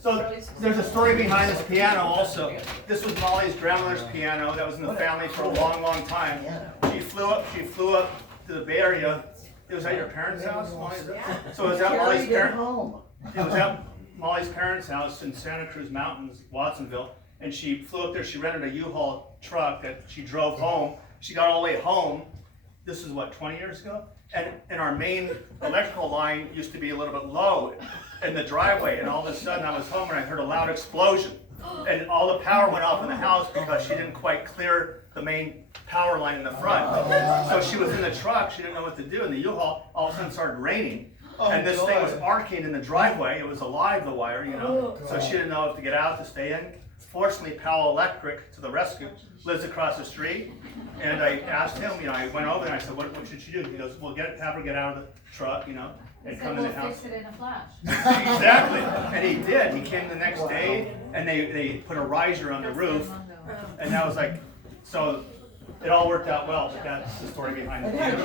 So there's a story behind this piano also. This was Molly's grandmother's piano that was in the family for a long, long time. She flew up to the Bay Area. It was at your parents' house, Molly? So it was at Molly's parents' It was at Molly's parents' house in Santa Cruz Mountains, Watsonville. And she flew up there. She rented a U-Haul truck that she drove home. She got all the way home. This is what, 20 years ago? And our main electrical line used to be a little bit low in the driveway. And all of a sudden I was home and I heard a loud explosion. And all the power went off in the house because she didn't quite clear the main power line in the front. So she was in the truck. She didn't know what to do. And the U-Haul all of a sudden started raining. And this thing was arcing in the driveway. It was alive, the wire, you know. So she didn't know if to get out, to stay in. Fortunately, Powell Electric, to the rescue, lives across the street. And I asked him, you know, I went over and I said, what should she do? He goes, well, have her get out of the truck, you know, and come in the house. Fix it in a flash. Exactly. And he did. He came the next day and they put a riser on the roof. And that was like, so it all worked out well, but that's the story behind it. Wait,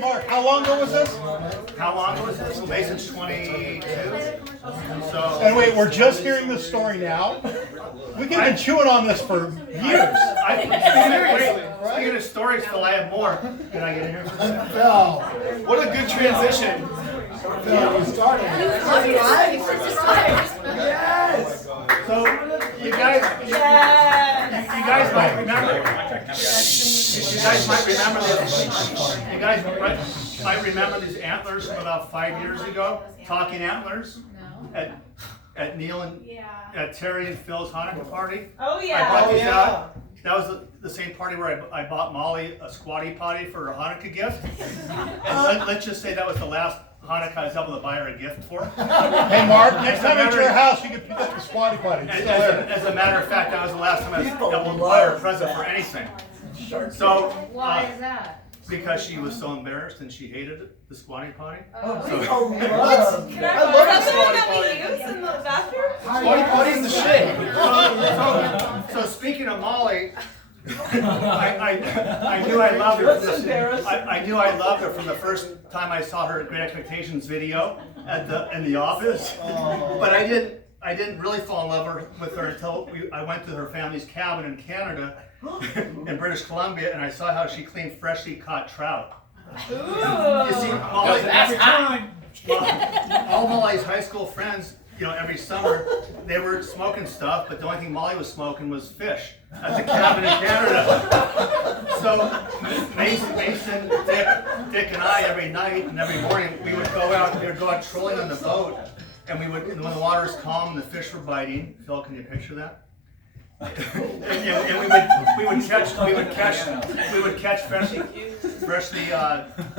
Mark, how long ago was this? How long ago was this? Mason's 22. So, And wait, we're just hearing this story now? We could have been chewing on this for years. Speaking of stories, Phil, I have more. Can I get in here? Phil, What a good transition. Phil, we started. Yes. So, you guys might remember. You guys might remember these antlers from about 5 years ago. Talking antlers at Neil and at Terry and Phil's Hanukkah party. Oh I yeah. brought these out. That was the same party where I bought Molly a squatty potty for her Hanukkah gift. And let's just say that was the last Hanukkah I was able to buy her a gift for. Hey Mark, next time at your house, you can pick up the squatty potty. As a matter of fact, that was the last time I was able to buy her a present for anything. So, Why is that? because she was so embarrassed and she hated the squatty potty. Can I borrow something that we use in the bathroom? Squatty potty's the shit. So speaking of Molly, I knew I loved her. I knew I loved her from the first time I saw her Great Expectations video in the office. But I didn't really fall in love with her until I went to her family's cabin in Canada, in British Columbia, and I saw how she cleaned freshly caught trout. Ooh. You see, Molly, That's time. all Molly's high school friends, you know, every summer, they were smoking stuff, but the only thing Molly was smoking was fish at the cabin in Canada. So Mason, Dick, and I, every night and every morning, we would go out trolling on the boat, and when the water was calm and the fish were biting. Phil, can you picture that? and we would catch freshly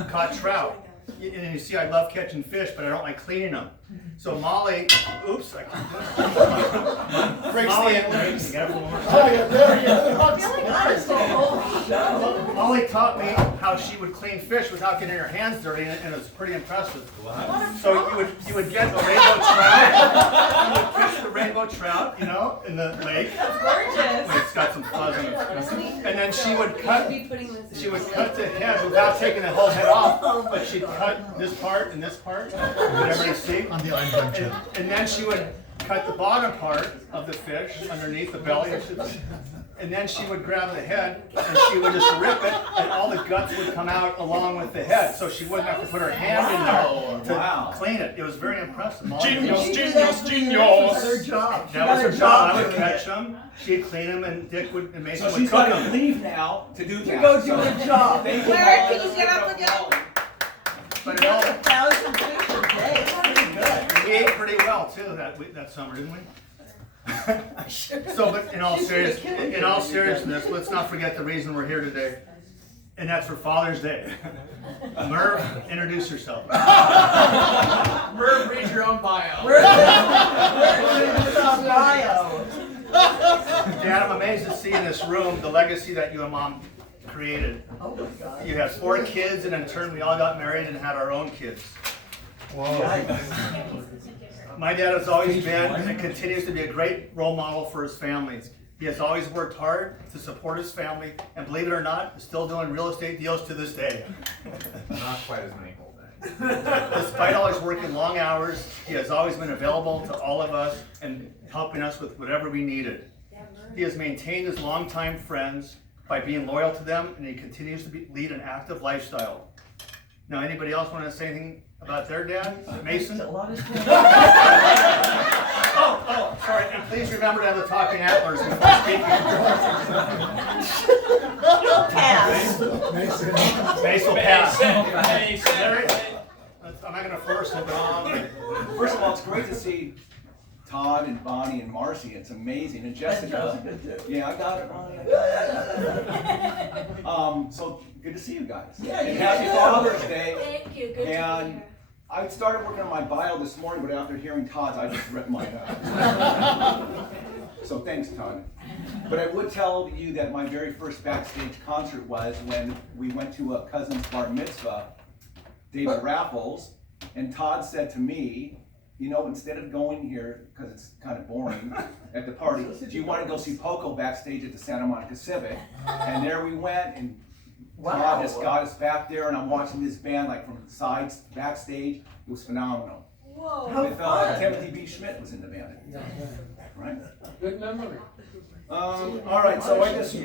caught trout. And you see, I love catching fish, but I don't like cleaning them. So Molly, oops, I keep doing it. Breaks the antlers. You got it one more Oh, time. yeah, there you go. Molly taught me how she would clean fish without getting her hands dirty, and it was pretty impressive. So you would get a rainbow trout, you would catch the rainbow trout, you know, in the lake. Gorgeous. It's got some fuzz on it. And then she would cut the head without taking the whole head off, but she'd cut this part and this part. Did everybody see? On the Einbund chip. And then she would cut the bottom part of the fish underneath the belly, and then she would grab the head and she would just rip it, and all the guts would come out along with the head, so she wouldn't have to put her hand in there to clean it. It was very impressive. Genius. Their job. That was her job. I would catch them, she'd clean them, and Dick and Mason So would she's cook got to them. leave now to do that. To go do her job. Thank you, Where Molly. can you get up again? But it all, 1,000 fish a day. Pretty good. we ate pretty well too that summer, didn't we? So, but in all seriousness, let's not forget the reason we're here today, and that's for Father's Day. Merv, introduce yourself. Merv, read your own bio. Dad, I'm amazed to see in this room the legacy that you and Mom created. Oh my God. You have 4 kids, and in turn, we all got married and had our own kids. My dad has always been and continues to be a great role model for his family. He has always worked hard to support his family, and believe it or not, is still doing real estate deals to this day. Not quite as many gold days. Despite always working long hours, he has always been available to all of us and helping us with whatever we needed. He has maintained his longtime friends by being loyal to them, and he continues to lead an active lifestyle. Now, anybody else want to say anything about their dad, Mason? Oh, sorry, and please remember to have the talking antlers before speaking. Pass. Mason will pass. Mason. Larry? I'm not gonna force it, but First of all, it's great to see Todd and Bonnie and Marcy. It's amazing. And Jessica. Yeah, I got it, Bonnie. So good to see you guys. Yeah, and you happy too. Father's Day. Thank you. Good to be And here. I started working on my bio this morning, but after hearing Todd's, I just ripped mine out. So thanks, Todd. But I would tell you that my very first backstage concert was when we went to a cousin's bar mitzvah, David Raffles, and Todd said to me, you know, instead of going here, because it's kind of boring, at the party, do you want to go see Poco backstage at the Santa Monica Civic? And there we went, and Todd just got us back there, and I'm watching this band like from the sides, backstage. It was phenomenal. Whoa. With Timothy B. Schmidt was in the band, right? Good memory. All right, so I just,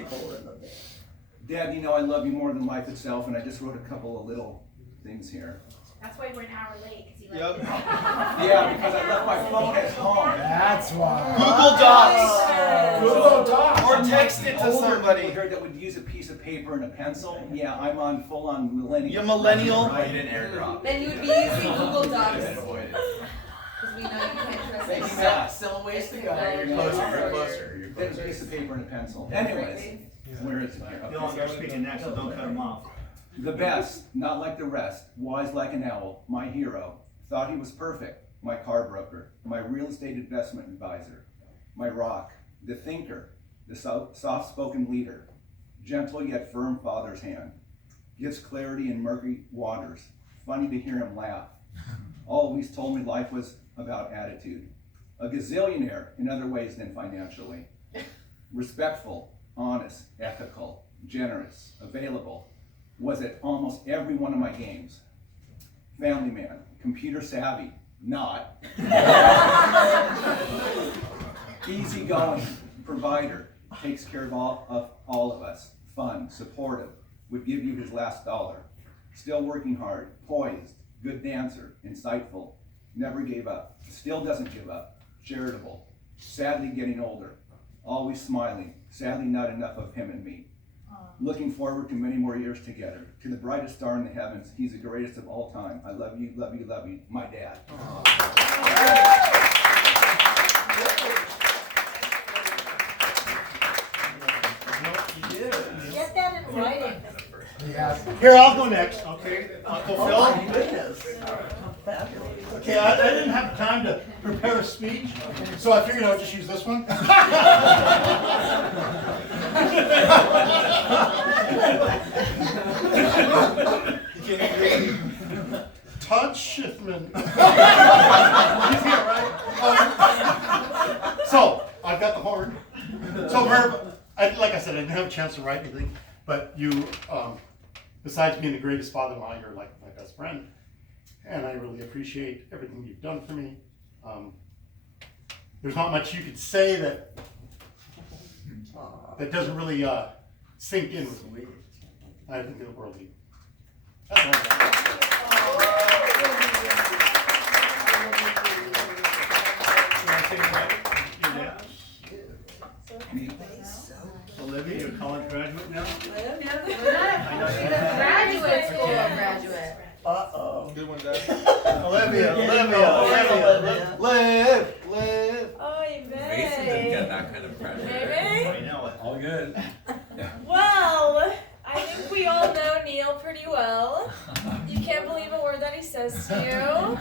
Dad, you know I love you more than life itself, and I just wrote a couple of little things here. That's why we're an hour late, because he Yep. Yeah, because I left my phone at home. That's why. Google Docs. Google Docs. Or text it to Older somebody. people here that would use a piece of paper and a pencil. Yeah, I'm on full-on millennial. You millennial. Right. airdrop. Then you would be using Google Docs. Avoid it. Because we know you can't trust Thank it. you, Matt. Still a ways to go. You're closer. Then a piece of paper and a pencil. Anyways, where is it here? you don't start speaking next, so don't cut him off. The best, not like the rest, wise like an owl, my hero. Thought he was perfect, my car broker, my real estate investment advisor, my rock, the thinker, the soft-spoken leader, gentle yet firm father's hand. Gives clarity in murky waters, funny to hear him laugh. Always told me life was about attitude. A gazillionaire in other ways than financially. Respectful, honest, ethical, generous, available. Was at almost every one of my games. Family man, computer savvy, not. Easygoing, provider, takes care of all of us. Fun, supportive, would give you his last dollar. Still working hard, poised, good dancer, insightful, never gave up, still doesn't give up, charitable, sadly getting older, always smiling, sadly not enough of him and me. Looking forward to many more years together. To the brightest star in the heavens, he's the greatest of all time. I love you, love you, love you, my dad. Get that in writing. Here, I'll go next. Okay, Uncle Oh Phil? my goodness. Fabulous. Okay, I didn't have time to prepare a speech, so I figured I would just use this one. Todd Schiffman. He's here, right? So, I've got the horn. So, Herb, like I said, I didn't have a chance to write anything, but you, besides being the greatest father-in-law, you're like my best friend. And I really appreciate everything you've done for me. There's not much you could say that doesn't really sink in with me. I think the world of you. That's all I got. Olivia, you're a college graduate now? She's a graduate school graduate. Uh-oh. Good one, Dad. Olivia, Live. Oy Mason didn't get vey. that kind of pressure. Maybe? I know it. All good. Well, I think we all know Neil pretty well. You can't believe a word that he says to you.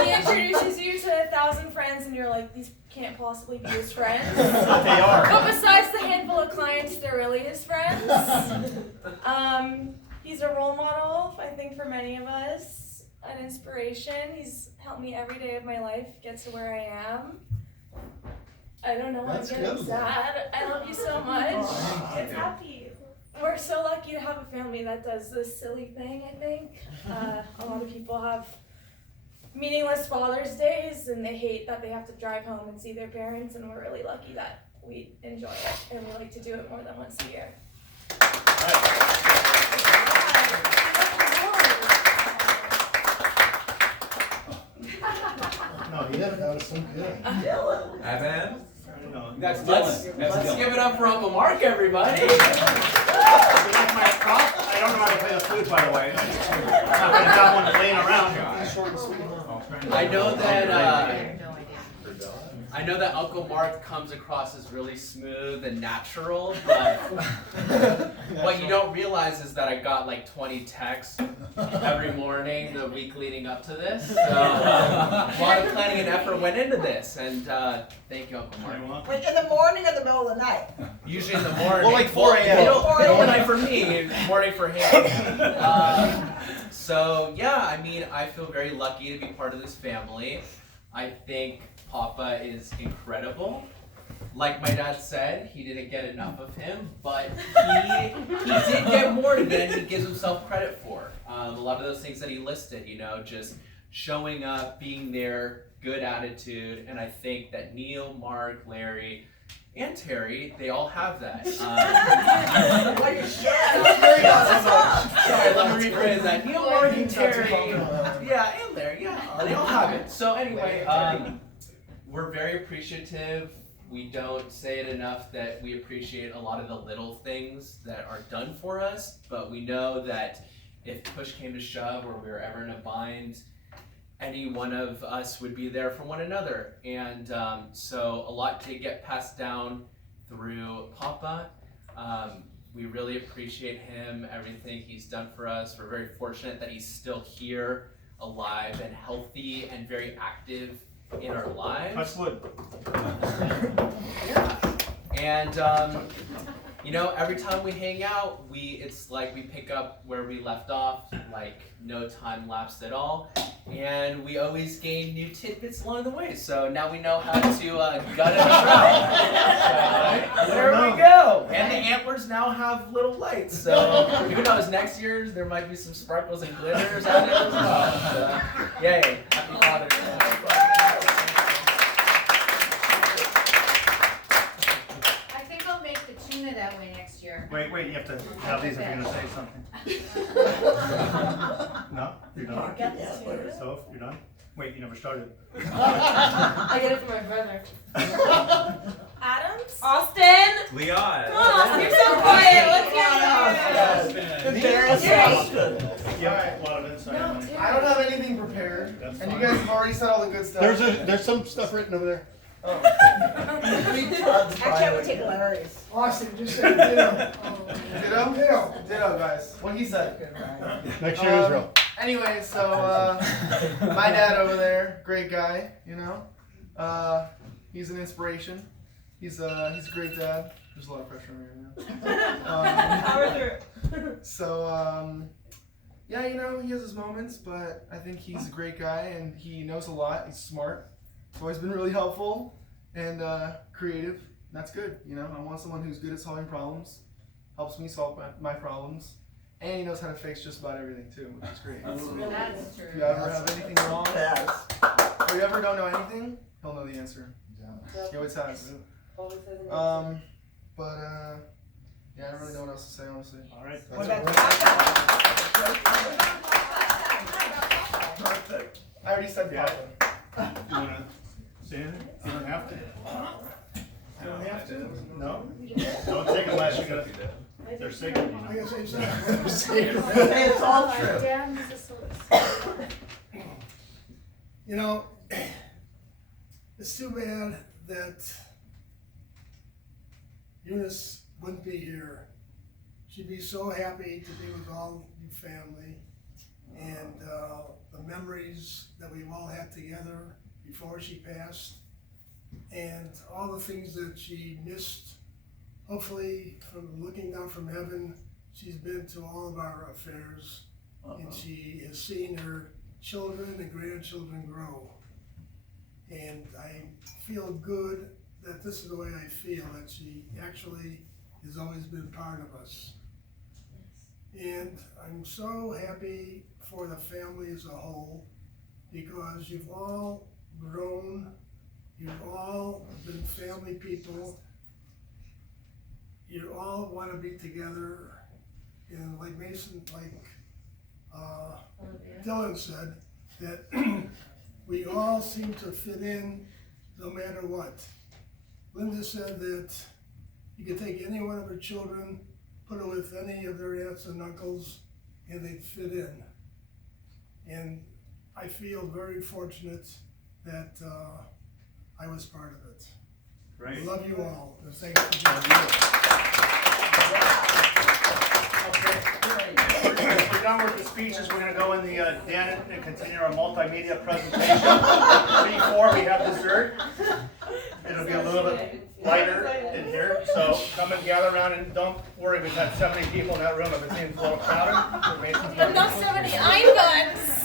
He introduces you to 1,000 friends and you're like, these can't possibly be his friends. But they are. But besides the handful of clients, they're really his friends. He's a role model, I think, for many of us. An inspiration. He's helped me every day of my life get to where I am. I don't know why I'm That's getting good. sad. I love you so much. It's happy. we're so lucky to have a family that does this silly thing, I think. A lot of people have meaningless Father's Days and they hate that they have to drive home and see their parents, and we're really lucky that we enjoy it and we like to do it more than once a year. No, yeah, that was so good. Dylan. Evan. That's Let's Dylan. That's Dylan. give it up for Uncle Mark, everybody. You like my prop? I don't know how to play the flute, by the way. I'm not gonna have one laying around. I know that Uncle Mark comes across as really smooth and natural, but what you don't realize is that I got like 20 texts every morning the week leading up to this. So a lot of planning and effort went into this, and thank you, Uncle Mark. Wait, in the morning or the middle of the night? Usually in the morning. Well, like 4 a.m. Middle of the night for me, morning for him. So yeah, I mean, I feel very lucky to be part of this family. I think Papa is incredible. Like my dad said, he didn't get enough of him, but he did get more than he gives himself credit for. A lot of those things that he listed, you know, just showing up, being there, good attitude, and I think that Neil, Mark, Larry, and Terry, they all have that. Well, you should. Sorry, let me rephrase that. Neil, Mark, and Terry, yeah, and Larry, yeah, they all have it. So anyway, we're very appreciative. We don't say it enough that we appreciate a lot of the little things that are done for us, but we know that if push came to shove or we were ever in a bind, any one of us would be there for one another. And so a lot to get passed down through Papa. We really appreciate him, everything he's done for us. We're very fortunate that he's still here, alive and healthy and very active in our lives. Touch wood. Yeah. And you know, every time we hang out, it's like we pick up where we left off, like no time lapse at all. And we always gain new tidbits along the way. So now we know how to gut a trout. So there we go. And the antlers now have little lights. So who knows, next year there might be some sparkles and glitters out there as well. So, yay. Happy Father's Day. I think I'll make the tuna that way next year. Wait, you have to have these if you're gonna say something. No? You're done? So, you're done? Wait, you never started. I get it from my brother. Adams? Austin? Leon. Come on, Austin, you're so quiet. Let's hear it. Yeah, a lot of insight. No, on it. I don't have anything prepared, That's and you fine. guys have already said all the good stuff. There's some stuff written over there. Actually, I would take Larry's. Austin, just say ditto. Ditto, guys. What he said. Next year, Israel. Anyway, so my dad over there, great guy, you know. He's an inspiration. He's a great dad. There's a lot of pressure on me right now. Power through. So yeah, you know, he has his moments, but I think he's a great guy and he knows a lot. He's smart. He's always been really helpful and creative. That's good, you know. I want someone who's good at solving problems, helps me solve my problems, and he knows how to fix just about everything too, which is great. That's true. If you ever have anything wrong, Yes. or you ever don't know anything, he'll know the answer. He always has. But yeah, I don't really know what else to say, honestly. All right. What That's about Perfect. I already said Yeah. Papa. You wanna say anything? You don't have to. You don't have to. No? Don't take it unless you're gonna, they're sacred, you know. Say it's all true. Dad is a source. You know, it's too bad that Eunice wouldn't be here. She'd be so happy to be with all you family and the memories that we've all had together before she passed and all the things that she missed. Hopefully, from looking down from heaven, she's been to all of our affairs and she has seen her children and grandchildren grow. And I feel good that this is the way I feel, that she actually has always been part of us. And I'm so happy for the family as a whole, because you've all grown, you've all been family people, you all want to be together, and like Mason, Dylan said, that we all seem to fit in no matter what. Linda said that you could take any one of her children, put her with any of their aunts and uncles, and they'd fit in. And I feel very fortunate that I was part of it. Great. I love you all, and thanks for being Okay. We're done with the speeches. We're going to go in the den and continue our multimedia presentation. Before we have dessert, it'll be a little bit lighter in here. So come and gather around, and don't worry, we've had 70 people in that room. If it seems a little crowded, But not so many Einbunds.